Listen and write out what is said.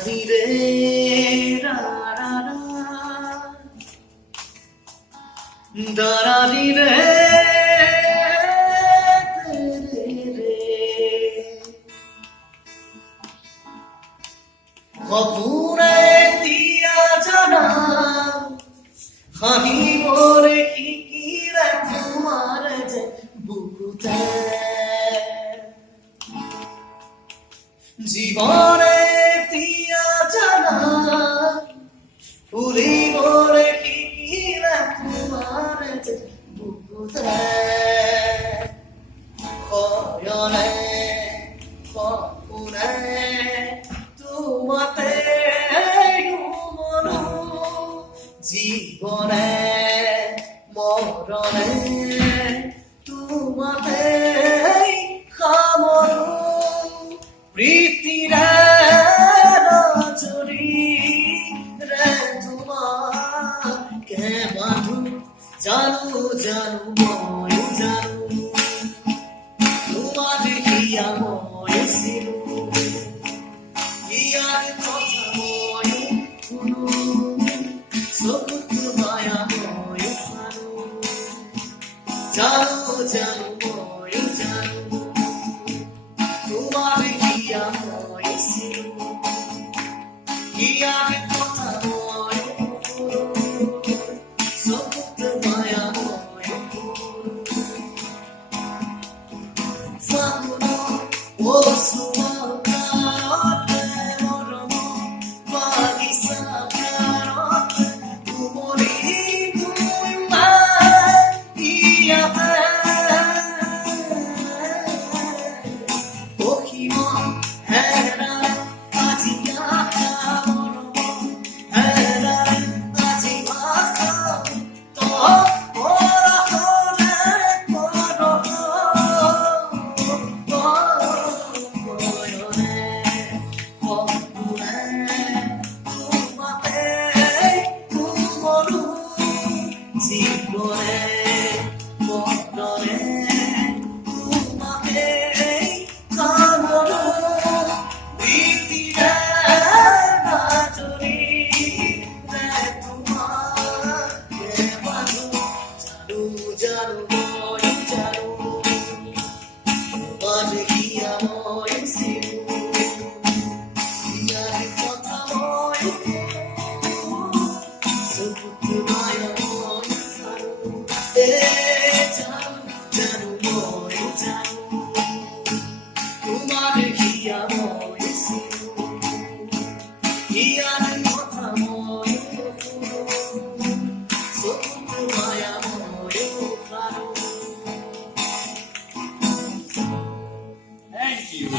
ধীরে রারা দাঁড়ালি রে কপুরে দিয়া জানা হানি মোরে কিকিরা তোমার যে বুকুতে জীবনে দিয়া জানা ফুলি মোরে কিকিরা তোমার যে বুকুতে খয়নে কপুরে তোমাতে মনো জীবনে মরণে তোমাতে খামরু প্রীতিরে নজরি রে তোমাকে বাঁধু জানু জানু মই জানু তোমার হিয়া মই সিনু ইয়ার কথা মই শুনু সকুত মায়া মই ফানু জানু জানু মই জানু তোমার হিয়া মই সিনু ইয়ার কথা মই শুনু সকুত মায়া মই ফানু ও জীবনে মরণে তোমাকে কামড় প্রীতিরে নজরি রে তোমাকে বাঁধু জানু জানু মই জানু তোমার হিয়া মই সিনু হিয়ার কথা মই সকুত মায়া জানু মই জানু তোমার হিয়া মই সিনু